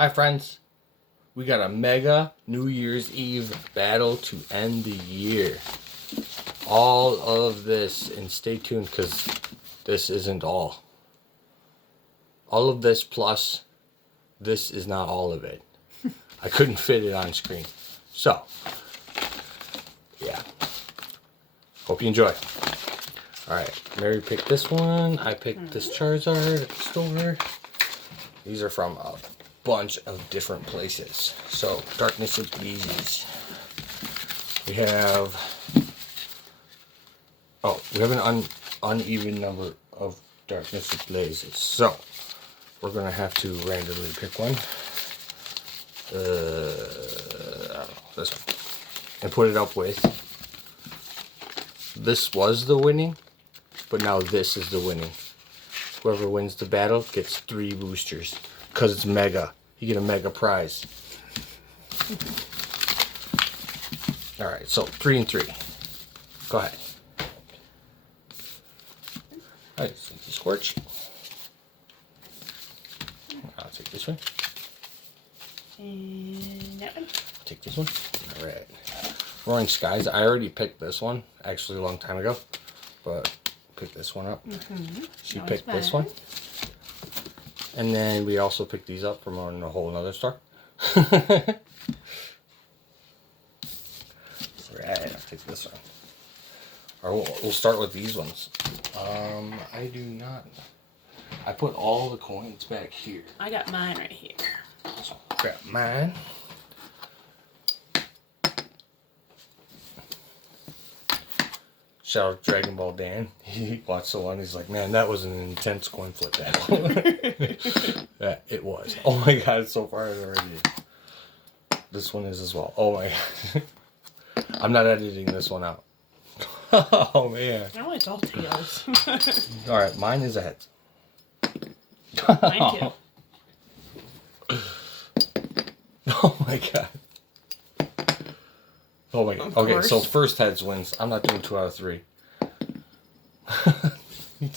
Hi friends, we got a mega New Year's Eve battle to end the year. All of this, and stay tuned because this isn't all. All of this plus this is not all of it. I couldn't fit it on screen. So, yeah. Hope you enjoy. Alright, Mary picked this one. I picked this Charizard at the store. These are from a bunch of different places. So, Darkness of Blazes. We have an uneven number of Darkness of Blazes. So, we're going to have to randomly pick one. I don't know, this one. And put it up with. This was the winning, but now this is the winning. Whoever wins the battle gets 3 boosters. Because it's mega. You get a mega prize. Alright, so 3 and 3. Go ahead. Alright, so Scorch. I'll take this one. And that one. Take this one. Alright. Roaring Skies. I already picked this one, actually a long time ago. But picked this one up. She picked this one. And then we also picked these up from a whole nother store. Alright, I'll take this one. Or we'll start with these ones. I do not. I put all the coins back here. I got mine right here. So grab mine. Shout out Dragon Ball Dan. He watched the one. He's like, man, that was an intense coin flip battle. Yeah, it was. Oh my god, it's so far already. This one is as well. Oh my god. I'm not editing this one out. Oh man. No, it's all tails. Alright, mine is a head. Mine too. Oh my god. Oh my god. Okay, so first heads wins. I'm not doing 2 out of 3.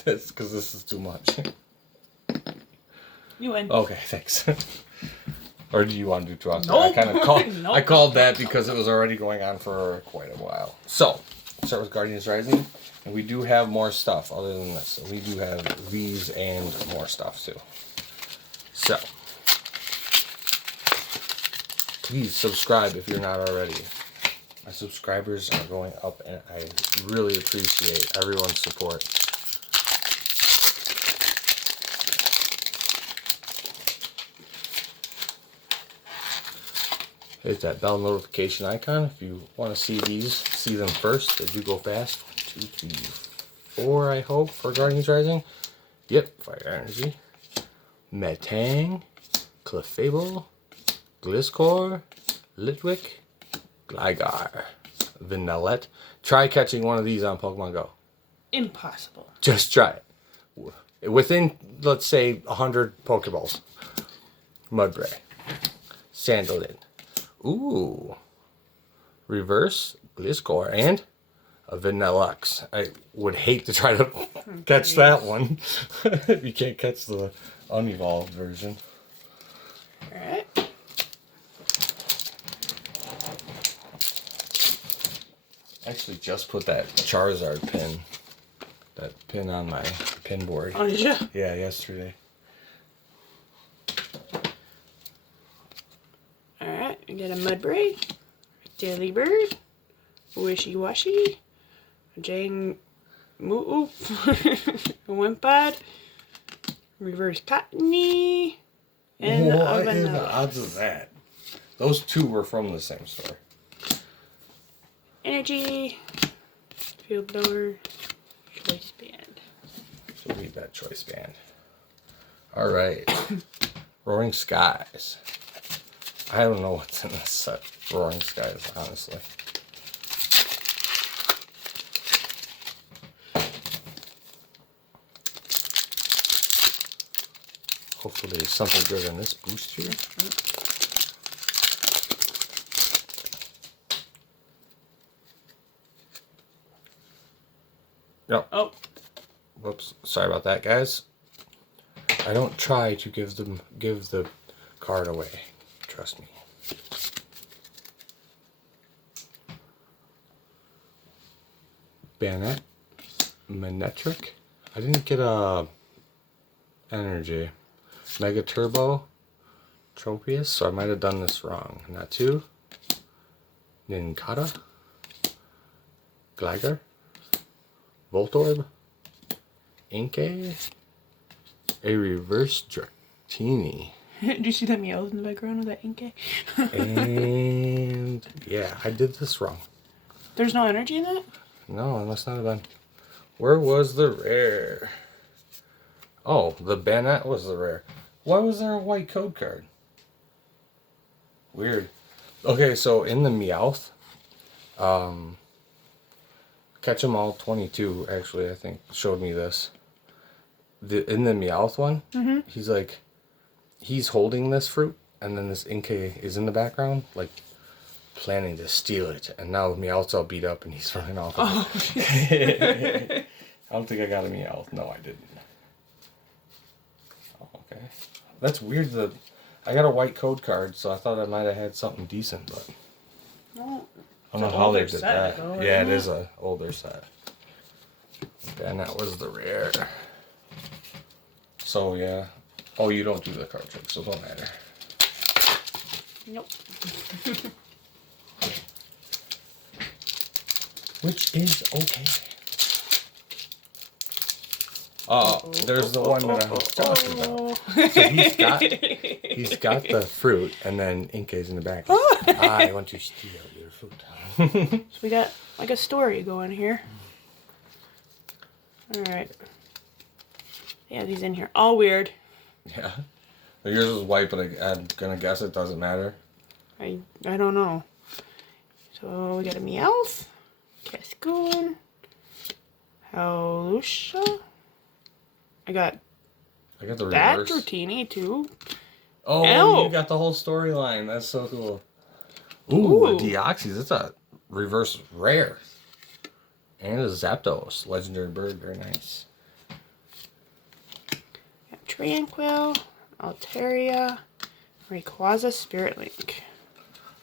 That's because this is too much. You win. Okay, thanks. Or do you want to do 2 out of 3? Nope. I kind of called. Nope. I called that because it was already going on for quite a while. So, start with Guardians Rising, and we do have more stuff other than this. So we do have these and more stuff too. So, please subscribe if you're not already. My subscribers are going up, and I really appreciate everyone's support. Hit that bell notification icon if you want to see these. See them first. They do go fast. 1, 2, 3, 4, I hope, for Guardians Rising. Yep, Fire Energy. Metang. Clefable. Gliscor. Litwick. Gligar. Vanillette. Try catching one of these on Pokemon Go. Impossible. Just try it. Within, let's say, 100 Pokeballs. Mudbray. Sandalin. Ooh. Reverse. Gliscor. And a Vanillux. I would hate to try to catch that one. You can't catch the unevolved version. Alright. I actually just put that Charizard pin on my pin board. Oh, did you? Yeah, yesterday. Alright, we got a Mudbray, Delibird, Wishy Washy, Jang Moo, Wimpod, Reverse Cottony, and what is the Vanilla. odds of that? Those 2 were from the same store. Energy, Field Blower, Choice Band. So read that choice band. Alright. Roaring Skies. I don't know what's in this set. Roaring Skies, honestly. Hopefully there's something good in this booster. Yep. Oh. Whoops. Sorry about that, guys. I don't try to give the card away. Trust me. Bayonet. Manetric. I didn't get a energy. Mega Turbo. Tropius. So I might have done this wrong. Natu. Ninkata. Gligar. Voltorb. Inkay. A reverse Dratini. Did you see that meows in the background of that Inkay? And yeah, I did this wrong. There's no energy in that? No, it must not have been. Where was the rare? Oh, the Bayonet was the rare. Why was there a white code card? Weird. Okay, so in the Meowth, Catch 'em All 22, actually, I think, showed me this. In the Meowth one, he's like, he's holding this fruit, and then this Inkay is in the background, like, planning to steal it. And now Meowth's all beat up, and he's running off. Oh, I don't think I got a Meowth. No, I didn't. Oh, okay. That's weird that I got a white code card, so I thought I might have had something decent, but no. I don't know how they did that. Though, Yeah, it is an older set. And that was the rare. So, yeah. Oh, you don't do the card trick, so it don't matter. Nope. Which is okay. There's the one that I was talking about. So he's got the fruit, and then Inkay's in the back. I want to steal your fruit. So we got like a story going here. Alright. Yeah, these in here. All weird. Yeah. Yours was white, but I'm gonna guess it doesn't matter. I don't know. So we got a Meowth, Cascoon, Hawlucha. I got the that reverse. Dratini too. Oh, Ow. you got the whole storyline. That's so cool. Ooh, a Ooh. Deoxys. That's a reverse rare. And a Zapdos. Legendary bird. Very nice. Got Tranquil, Altaria, Rayquaza, Spirit Link.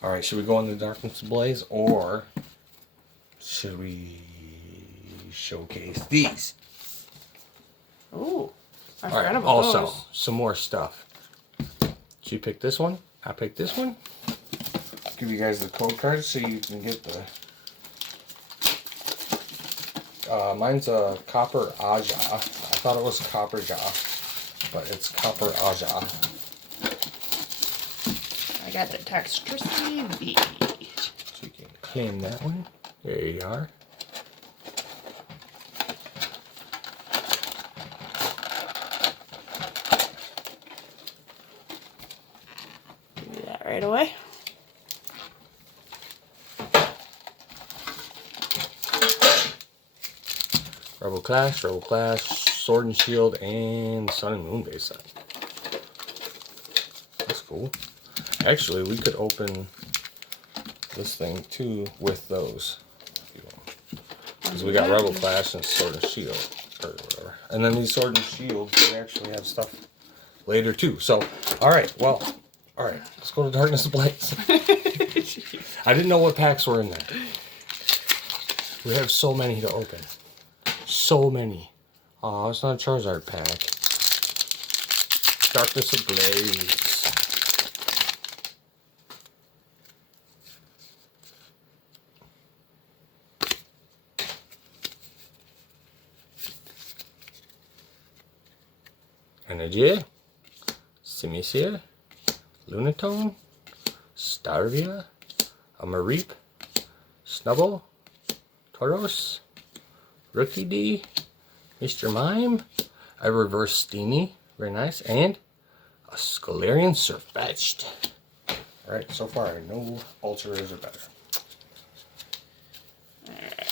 Alright, should we go into Darkness Ablaze, or should we showcase these? Ooh, I Alright, forgot about also, those. some more stuff. She picked this one. I picked this one. Give you guys the code cards so you can get the... mine's a Copper Aja. I thought it was Copper Jaw, but it's Copper Aja. I got the Textricity V. So you can claim that one. There you are. Do that right away. Rebel Clash, Sword and Shield, and Sun and Moon base set. That's cool. Actually, we could open this thing too with those. Because we got Rebel Clash and Sword and Shield, or whatever. And then these Sword and Shields, we actually have stuff later too. So, alright, let's go to Darkness Ablaze. I didn't know what packs were in there. We have so many to open. So many. Oh, it's not a Charizard pack. Darkness Ablaze. Energy. Simisear. Lunatone. Starvia. Amareep. Snubble. Tauros. Rookie D, Mr. Mime, a reverse Steenie, very nice, and a Scalarian Surfetched. Alright, so far, no ultra rares are better. Alright.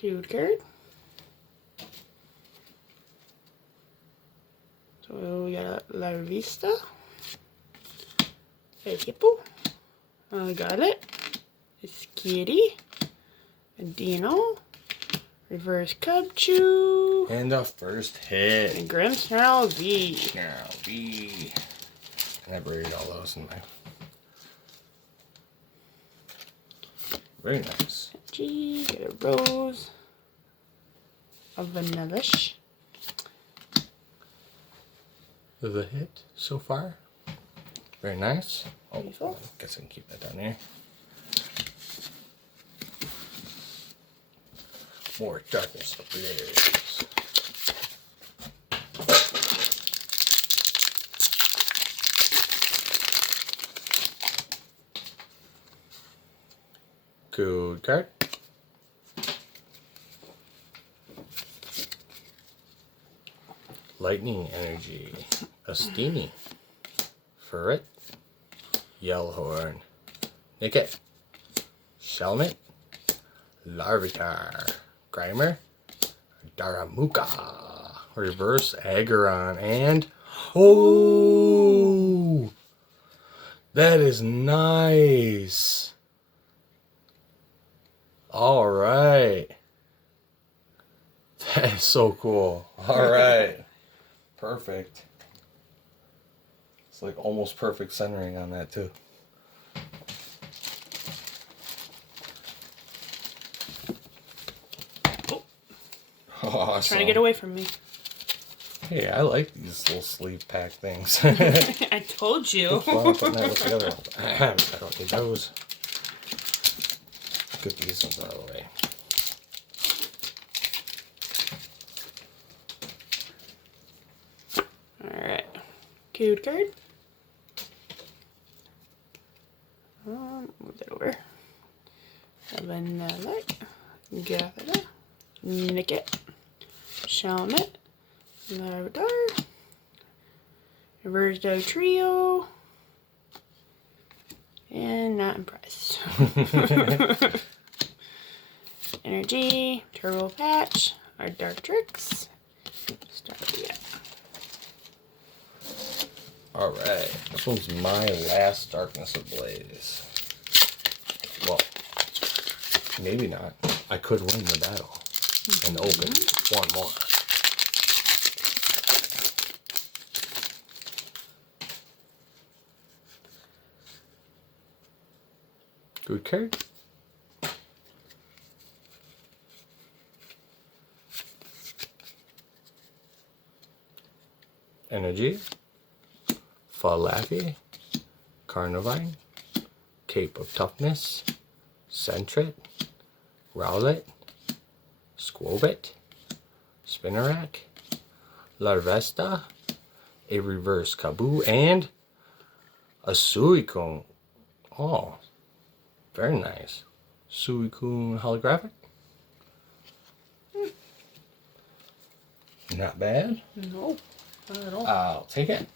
Code card. So Vista. A Hippo. A Garlet. A Skitty. A Dino. Reverse Cubchoo. And the first hit. And Grimmsnarl V. Snarl V. And I buried all those in my... Very nice. G. Get a Rose. A Vanillish. The hit so far. Very nice. Oh, Beautiful. I guess I can keep that down there. More darkness ablaze. Good card. Lightning Energy. A Steamy. Furret. Yellowhorn. Nicket. Shelmet. Larvitar. Grimer. Daramuka. Reverse Aggron. And... Oh! That is nice. Alright. That is so cool. Alright. Perfect. It's like almost perfect centering on that too. Awesome. Trying to get away from me. Hey, I like these little sleeve pack things. I told you. Well, putting that together. I don't need those. Get these ones out of the way. Alright. Code card. Move that over. A Vanillish. Gather. Nicket. Shelmet. Larvitar. Reverse Dog Trio. And not impressed. Energy. Turbo Patch. Our Dark Tricks. Starlia. Alright, this one's my last Darkness Ablaze. Well, maybe not. I could win the battle and open one more. Good card. Energy. Falafi, Carnivine, Cape of Toughness, Sentret, Rowlet, Squobit, Spinnerack, Larvesta, a Reverse Kaboo, and a Suicune. Oh, very nice. Suicune holographic. Not bad. No, not at all. I'll take it.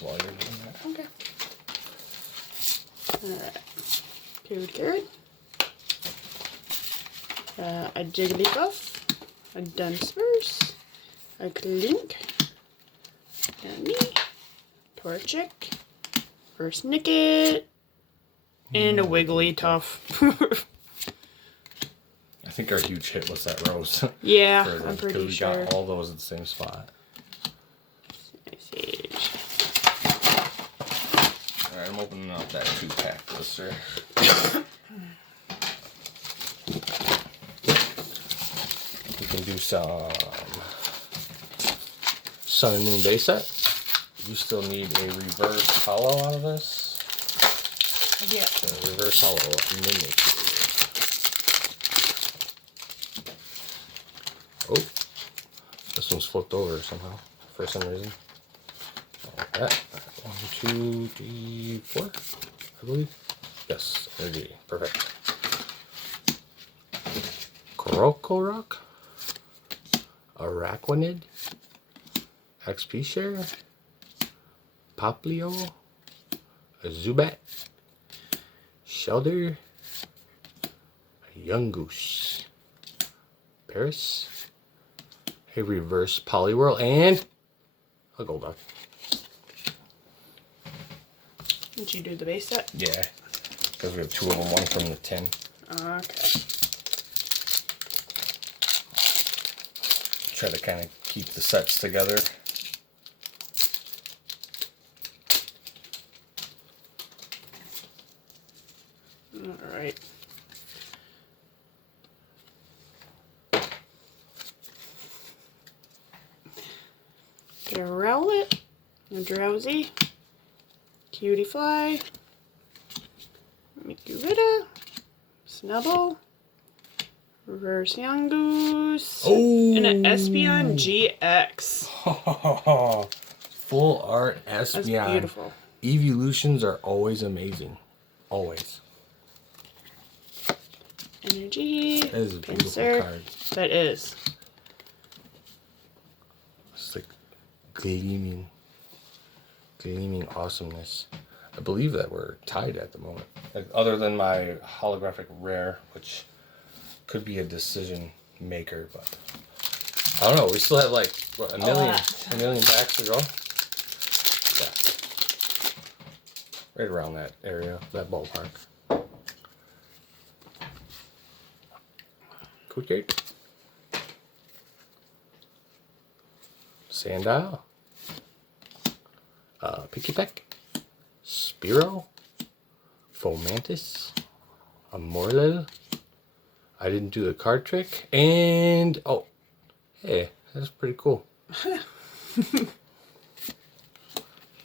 While you're doing that. Okay. Alright. Code card. A Jigglypuff. A Dunsparce. A Clink. And me. Torchic. First Nicket. And a Wigglytuff. I think our huge hit was that rose. Yeah, I'm pretty sure. We got all those at the same spot. Alright, I'm opening up that 2-pack blister. We can do some Sun and Moon base set. You still need a reverse hollow out of this. Yeah. So reverse hollow miniature. Oh, this one's flipped over somehow for some reason. Like that. 1, 2, 3, 4, I believe. Yes, energy. Perfect. Krokorok, Araquanid, XP Share, Poplio, a Zubat, Shelder, a Yungoos, Paris, a reverse Poliwhirl, and a Golduck. Did you do the base set? Yeah, because we have two of them, one from the tin. Okay. Try to kind of keep the sets together. All right. Get a Rowlet, a Drowsy, Cutie Fly, Mikurita, Snubble, Reverse Yungoos, and an Espeon GX. Full art That's Espeon. beautiful. Evolutions are always amazing. Always. Energy. That is a beautiful Pinsir. card. That is. It's like gleaming awesomeness. I believe that we're tied at the moment. Like, other than my holographic rare, which could be a decision maker, but I don't know. We still have like what, a million packs to go. Yeah, right around that area, that ballpark. Cool. Sandile, Pikipek, Spearow, Fomantis, a Morlil. I didn't do the card trick, and oh, hey, that's pretty cool.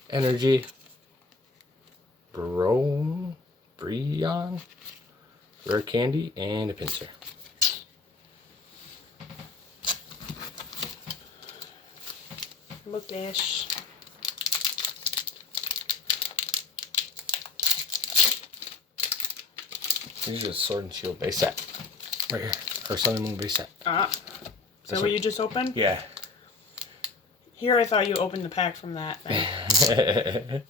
Energy, Breon, Rare Candy, and a Pinsir. Bookish. These are the Sword and Shield base set. Right here. Or Sun and Moon base set. Is that what you just opened? Yeah. Here I thought you opened the pack from that thing.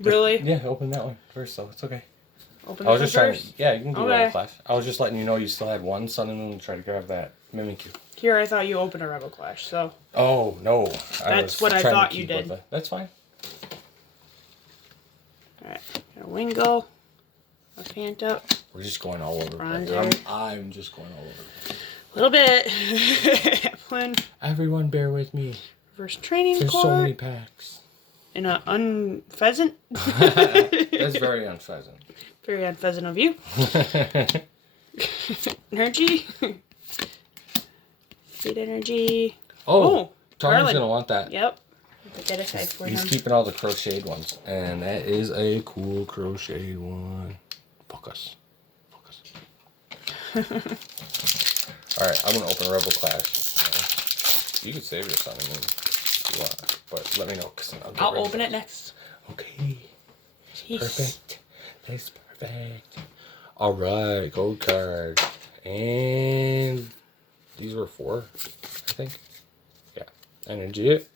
Really? Yeah, open that one first, so it's okay. Open I was this just one trying to, first? yeah, you can do Okay. Rebel Clash. I was just letting you know you still had one Sun and Moon and try to grab that Mimikyu. Here I thought you opened a Rebel Clash, so. Oh, no. That's what I trying to thought you keep did. with it. That's fine. Alright. Got a Wingull, a Fanta, We're just going all over. Bronzer. I'm just going all over. a little bit. Applin, Everyone bear with me. Reverse Training There's Core, so many packs. and a Unpheasant. That's very unpheasant. Very unpheasant of you. Energy. Feed Energy. Oh, Taryn's Garland. going to want that. Yep. Put that aside for He's him. keeping all the crocheted ones. And that is a cool crocheted one. Focus. Alright, I'm going to open Rebel Clash. You can save your Sun and Moon if you want. But let me know. Cause I'll open it next. Okay. Jeez. Perfect. That's perfect. Alright, gold card. And these were 4, I think. Yeah. Energy.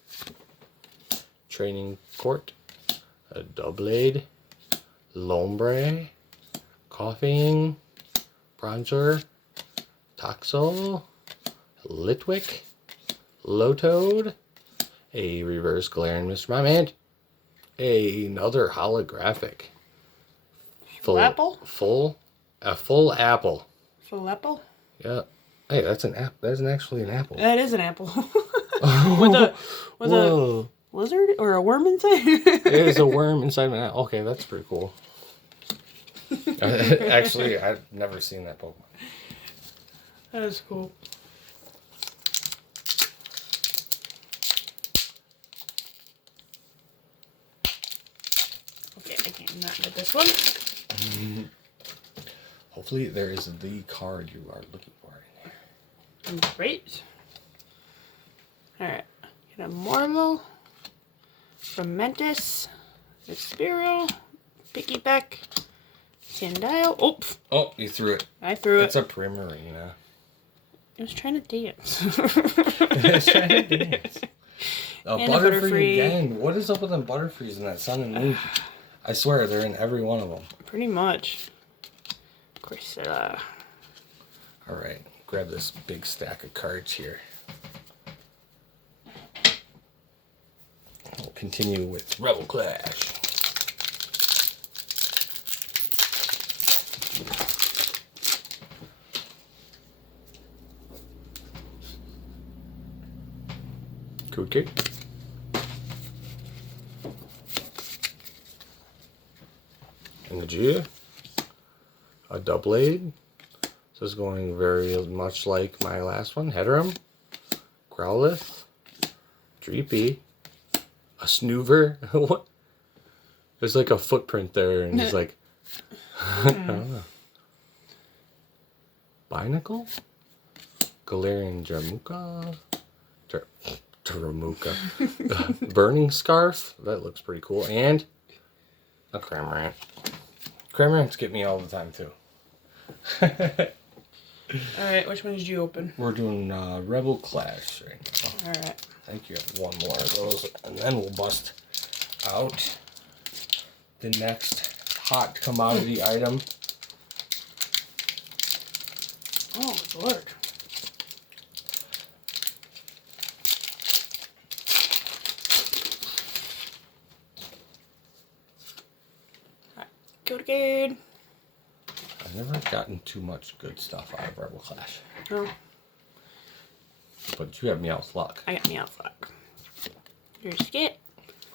Training Court. A Doublade. Lombre. Coughing. Bronzer. Toxel. Litwick. Lowtoad. A reverse Galarian Mr. Mime, and another holographic. Full apple? A full apple. Full apple? Yeah. Hey, that's an app. That's actually an apple. That is an apple. with a Whoa. lizard or a worm inside? There's a worm inside of an apple. Okay, that's pretty cool. Actually, I've never seen that Pokemon. That is cool. Okay, I can't not get this one. Hopefully, there is the card you are looking for in there. Great. Alright. Get a Morlo. From Mentis. A Spearow. Pikipek. Sandile. Oops. Oh, you threw it. I threw It's it. a Primarina. It was trying to dance. It's trying to dance. And a Butterfree Butterfree. again. What is up with them Butterfrees in that Sun and Moon? I swear, they're in every one of them. Pretty much. Of course, Alright, grab this big stack of cards here. We'll continue with Rebel Clash. Cookie. Energy. A Doublade. This is going very much like my last one. Headram. Growlithe. Dreepy. A Snoover. What? There's like a footprint there, and he's like, I don't know. Binacle? Galarian Jaramuka? Jaramuka. Burning Scarf? That looks pretty cool. And a Cramorant. Cramorants get me all the time, too. Alright, which one did you open? We're doing Rebel Clash right now. Alright. I think you have one more of those, and then we'll bust out the next hot commodity item. Oh, Lord. Alright, go to good. I've never gotten too much good stuff out of Rebel Clash. No, But you have Meowth Luck. I got Meowth. Here's Skit.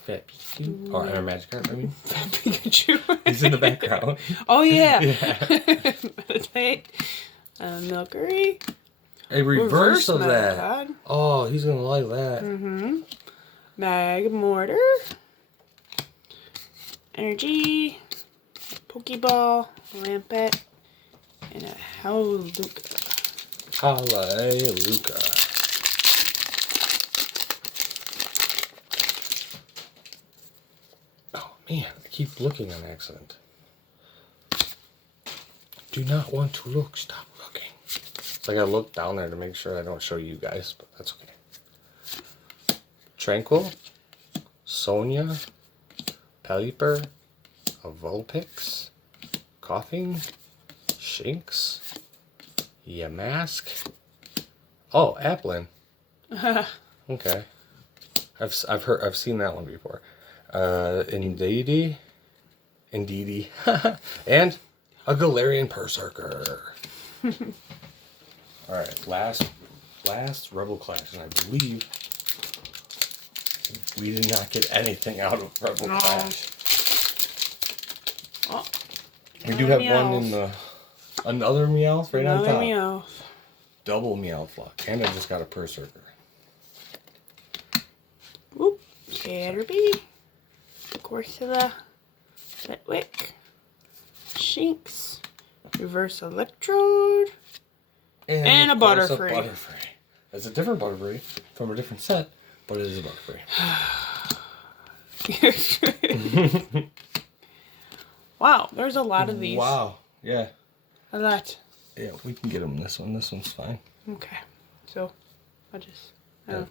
Fat Pikachu. Oh, and a magic card, I mean. Pikachu. He's in the background. Oh, yeah. Yeah. Meditate. Milkery. A reverse of that. Metapod. Oh, he's going to like that. Mm-hmm. Magmortar. Energy. Pokeball. Lampet. And a Howluka. Hallelujah. Oh, man. I keep looking on accident. Do not want to look. Stop looking. It's like I look down there to make sure I don't show you guys, but that's okay. Tranquil. Sonia. Pelipper. A Vulpix. Coughing. Shinx. Yamask. Oh, Applin. Okay. I've seen that one before. Indeedee. And a Galarian Berserker. Alright, last Rebel Clash, and I believe we did not get anything out of Rebel Clash. Oh, We do have one in the another Meowth right on top. another Meowth. Double Meowth Luck. And I just got a Berserker. Whoop. Caterpie. Corsola. Litwick. Shinx. Reverse Electrode. And of a course, Butterfree. Butterfree. It's a different Butterfree from a different set, but it is a Butterfree. Wow, there's a lot of these. Wow. Yeah. A lot. Yeah, we can get him this one. This one's fine. Okay. So, I just... Yeah.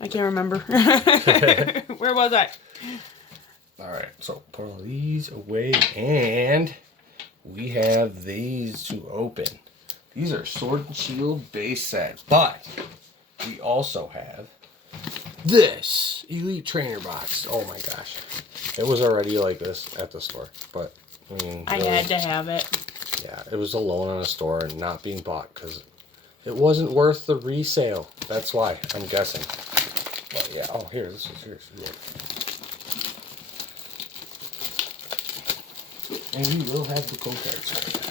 I can't remember. Where was I? Alright, so put all these away, and we have these to open. These are Sword and Shield base sets, but we also have this Elite Trainer box. Oh my gosh. It was already like this at the store, but I mean... I had to have it. Yeah, it was alone on a store and not being bought because it wasn't worth the resale. That's why, I'm guessing. But yeah, oh, here, this is yours. And we will have the code cards for that.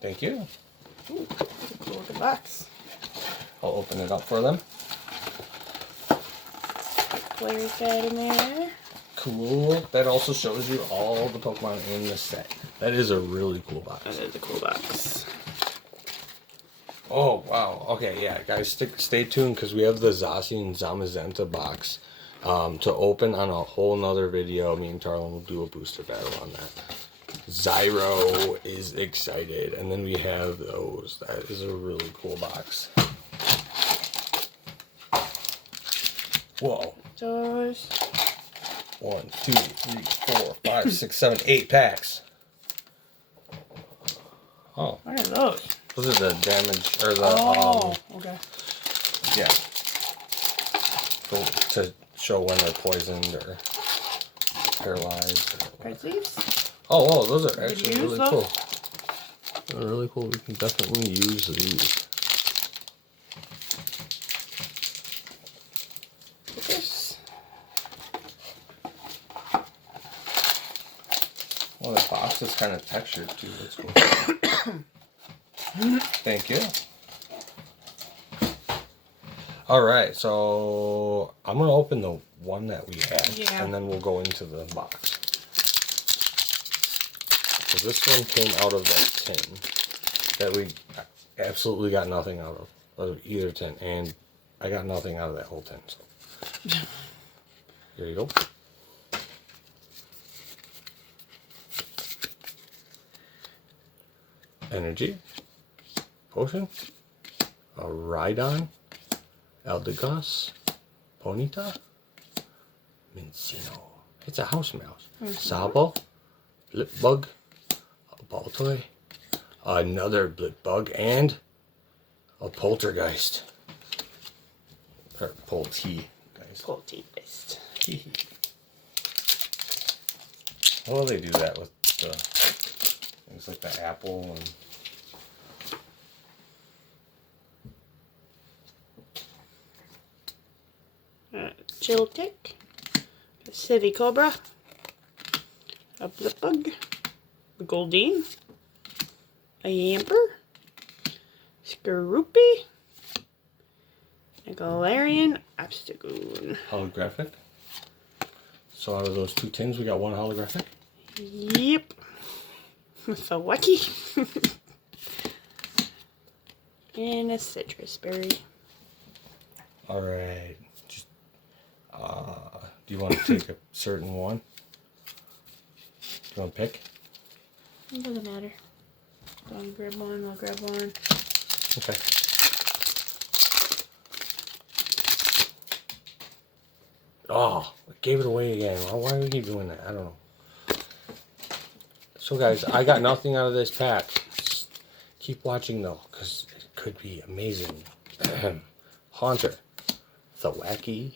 Thank you. Ooh, cool looking box. I'll open it up for them. Player's guide in there. Cool. That also shows you all the Pokemon in the set. That is a really cool box. That is a cool box. Oh, wow. Okay, yeah, guys, stay tuned because we have the Zacian and Zamazenta box to open on a whole nother video. Me and Tarlin will do a booster battle on that. Zyro is excited. And then we have those. That is a really cool box. Whoa. Those. 1, 2, 3, 4, 5, 6, 7, 8 packs. Oh. What are those? Those are the damage, or the, okay. yeah. To show when they're poisoned or paralyzed. Card sleeves? Oh, whoa, those are Did actually you use really those? cool. They're really cool. We can definitely use these. This. Well, the box is kind of textured too. That's cool. Thank you. All right, so I'm gonna open the one that we have, and then we'll go into the box. So this one came out of that tin that we absolutely got nothing out of either tin, and I got nothing out of that whole tin. So here you go. Energy, potion, a Rhydon, Eldegoss, Ponyta, Mincino. It's a house mouse. Sabo, Blipbug, a Baltoy, another Blipbug, and a Poltergeist. Or Poltergeist. Poltergeist. Well, they do that with the things like the apple and. Chiltic, a City Cobra, a Blipbug, a Goldeen, a Yamper, Skorupi, a Galarian Obstagoon. Holographic. So out of those two tins, we got one holographic. Yep. With a Wacky. And a Citrus Berry. All right. Just, do you want to take a certain one? Do you want to pick? It doesn't matter. I'll grab one, I'll grab one. Okay. Oh, I gave it away again. Why do we keep doing that? I don't know. So guys, I got nothing out of this pack. Just keep watching though, because it could be amazing. Haunter, Thwacky,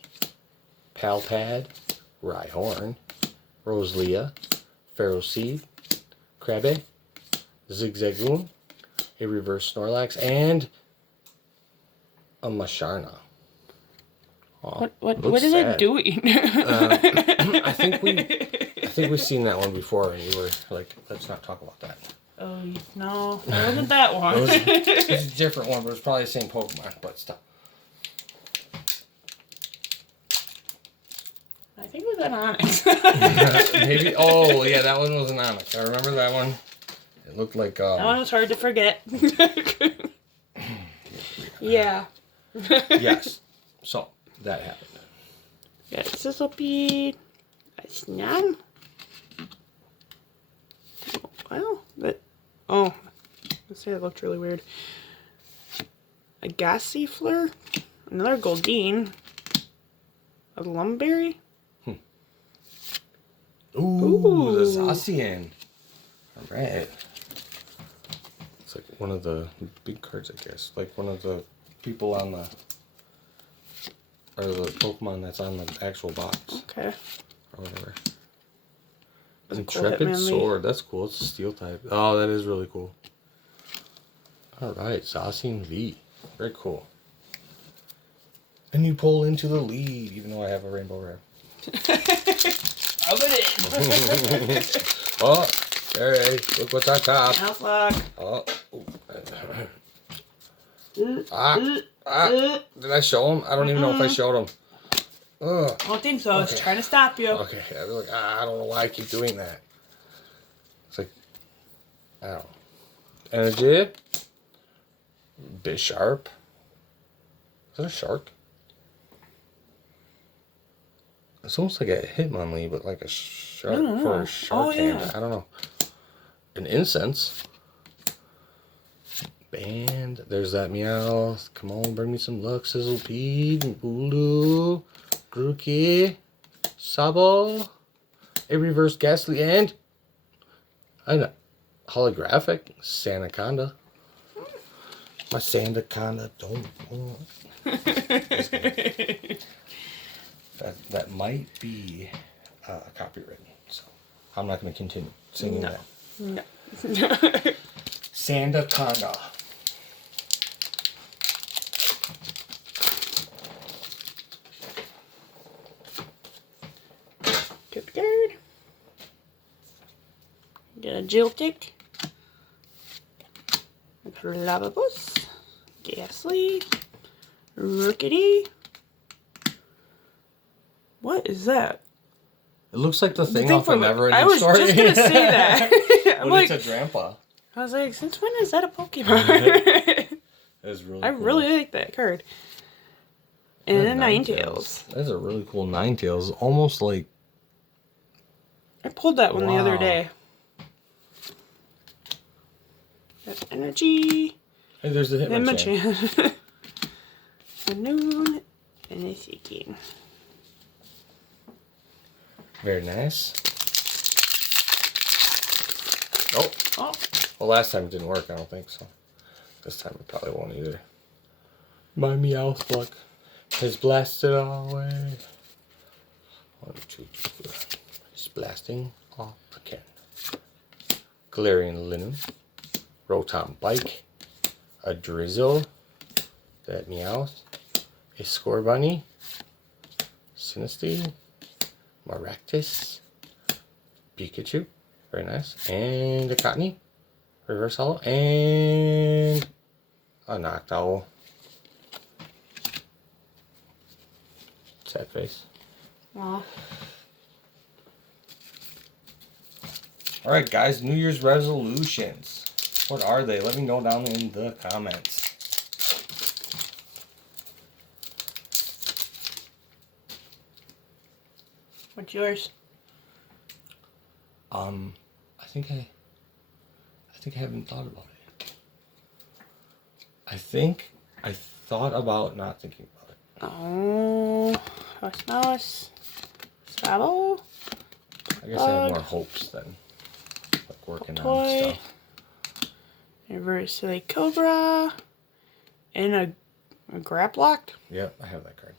Palpad, Rhyhorn, Roselia, Ferroseed, Krabby, Zigzagoon, a Reverse Snorlax, and a Masharna. Oh, what is it doing? I think we've seen that one before, and you were like, "Let's not talk about that." Oh no, it wasn't that one. It's a different one, but it's probably the same Pokemon. But still, I think it was an Onyx. maybe. Oh yeah, that one was an Onyx. I remember that one. It looked like. That one was hard to forget. Yeah. Yes. So that happened. Got a Sizzlepede, a Snap. Well, but let's say it looked really weird. A Gossifleur, another Goldeen, a Lumberry. Ooh, the Zacian. All right. It's like one of the big cards, I guess. Like one of the people on the, or the Pokemon that's on the actual box. Okay. Or whatever. That's a cool Intrepid Hitmonlee. Sword. That's cool. It's a steel type. Oh, that is really cool. All right, Zacian V. Very cool. And you pull into the lead, even though I have a rainbow rare. Rub it in. Oh, alright. Look what's on top. Mouth lock. Oh. Did I show him? I don't even know if I showed him. Ugh. I don't think so. I was trying to stop you. Okay, I was like, I don't know why I keep doing that. It's like, I don't know. Energy. Bisharp. Is that a shark? It's almost like a Hitmonlee, but like a shark for a shark hand. yeah. I don't know. an incense. Band. There's that Meowth. Come on, bring me some luck. Sizzlepede, Bulu, Grookey, Sabo, a reverse Ghastly, and a holographic Sandaconda. My Sandaconda don't want. that might be copyrighted, so I'm not going to continue singing that. No. Sandaconda. Took card. Got a Jiltic. Lavabos. Ghastly. Rookity. What is that? It looks like the thing off the Never I Ending was Story. just gonna say that. I'm but like, it's a grandpa. I was like, since when is that a Pokemon? That's really I cool. really like that card. And a Ninetales. Ninetales. That's a really cool Ninetales. Almost like... I pulled that one the other Wow. day. Got Energy. Hey, there's the Hitmonchan. Hitmonchan. A Noon. And a Seeking. Very nice. Oh. Oh. Well, last time it didn't work, I don't think so. This time it probably won't either. My Meowth luck has blasted all away. 1, 2, 3, 4. He's blasting off again. Galarian Linen. Rotom Bike. A Drizzle. That Meowth. A Scorbunny. Sinistea. Maractus. Pikachu. Very nice. And a Cottonee. Reverse Hollow. And a Noctowl. Sad face. Aw. Alright guys, New Year's resolutions. What are they? Let me know down in the comments. What's yours? I think I haven't thought about it. I thought about not thinking about it. Oh. Mouse. Scrabble. I guess I have more hopes than like working on Toy. stuff. Reverse Cobra. And a Graplocked. Yep, I have that card.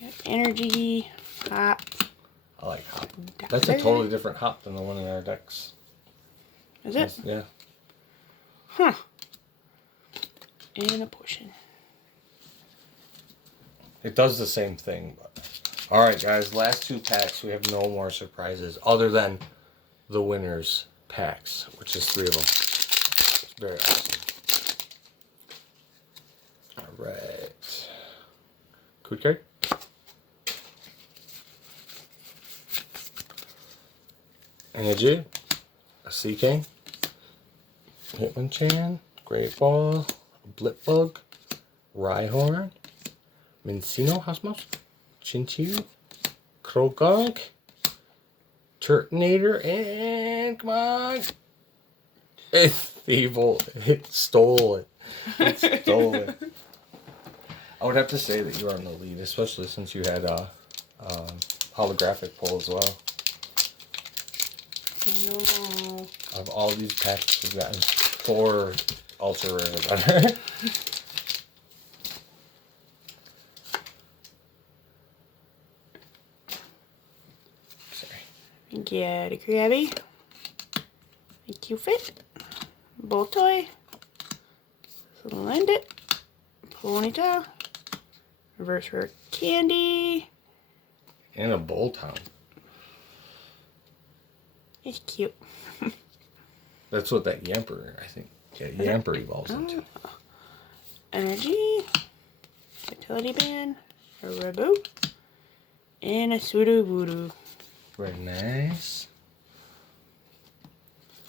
Got Energy. Hop. I like Hop. That's a totally different Hop than the one in our decks. Is it? Yeah. Huh. And a Potion. It does the same thing, but alright guys, last 2 packs, we have no more surprises other than the winners packs, which is 3 of them. It's very awesome. Alright. Quick card. Energy. A Seaking. Hitmonchan. Great Ball. Blipbug. Rhyhorn. Mincino, House Mouse, Chinchou, Croagunk, Turtonator, and come on! It's evil. It stole it. It stole it. I would have to say that you are in the lead, especially since you had a holographic pull as well. No. Of all these packs, we've gotten 4 ultra rare or better. Get a Krabby, a Cupid, Boltoy, Splendid, Ponyta, Reverse Rare Candy. And a Boltown. It's cute. That's what that Yamper, I think. Yeah, Yamper evolves into. Energy, Utility Band, a Reboot, and a Sudowoodo. Very nice.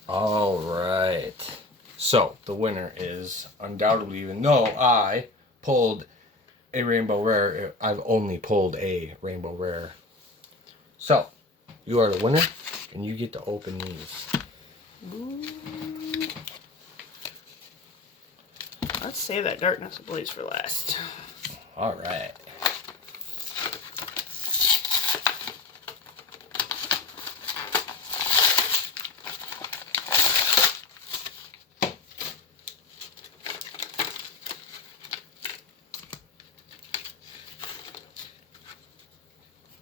Alright. So, the winner is undoubtedly, even though I pulled a Rainbow Rare, I've only pulled a Rainbow Rare. So, You are the winner, and you get to open these. Ooh. Let's save that Darkness Ablaze for last. All right.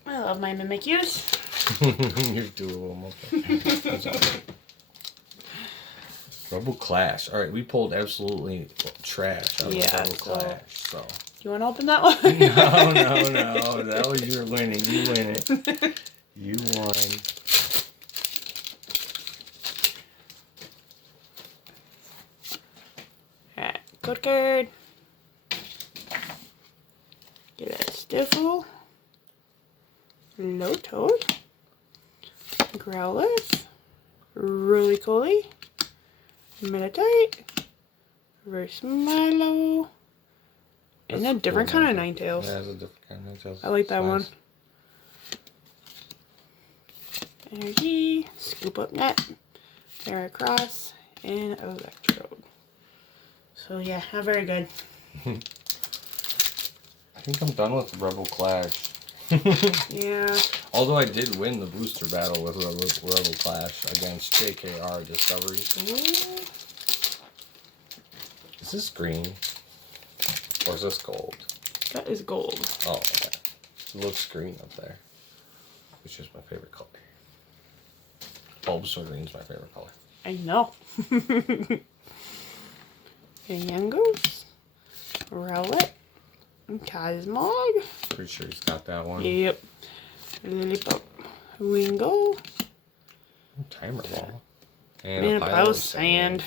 I love my Mimikyus. You're doing okay. Rebel Clash. All right, we pulled absolutely trash out of Rebel Clash. So. Do you want to open that one? No. That was your winning. You win it. You won. Alright, code card. Get a Stiffle. Low Toad. Growlithe. Roly-Poly. Meditite. Reverse Milo. And a different kind of Ninetales. Yeah, it's a different kind of Ninetales. I like that Nice. one. Energy. Scoop Up Net. Heracross. And Electrode. So yeah, not very good. I think I'm done with Rebel Clash. Yeah. Although I did win the booster battle with Rebel Clash against JKR Discovery. Ooh. Is this green? Or is this gold? That is gold. Oh, okay. It looks green up there. Which is my favorite color. Bulbasaur green is my favorite color. I know. Yangos. Rowlet. Cosmog. Pretty sure he's got that one. Yep. Lillipup. Wingo. Timer ball. And a pile of sand.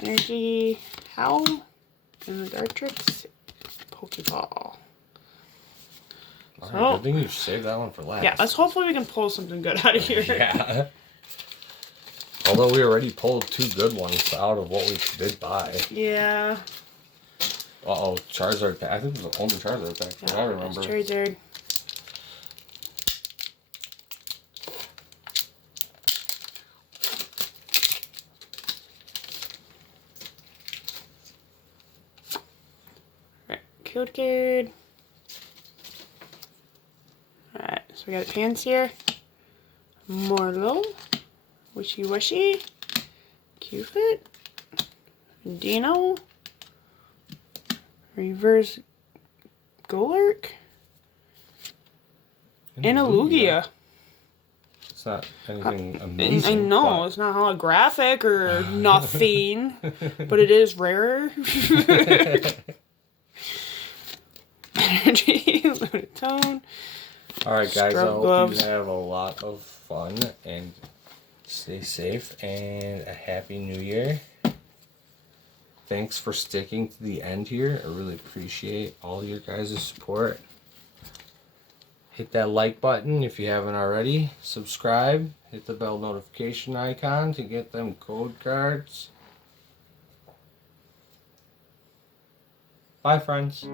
Energy. Howl. And the Dartrix. Pokeball. Alright, good thing you saved that one for last. Yeah, let's hopefully we can pull something good out of here. Yeah. Although we already pulled 2 good ones out of what we did buy. Yeah. Uh-oh, Charizard pack. I think it was the only Charizard pack that I remember. Charizard. Alright, code card. Alright, so we got a Pansear, Morlo, Wishy Washy, Cupid, Dino, Reverse Golurk, and a Lugia. It's not anything amazing. I know, it's not holographic or nothing, but it is rare. Energy, Loaded Tone. Alright guys, I hope gloves. you have a lot of fun and stay safe and a happy new year. Thanks for sticking to the end here. I really appreciate all your guys' support. Hit that like button if you haven't already. Subscribe. Hit the bell notification icon to get them code cards. Bye friends.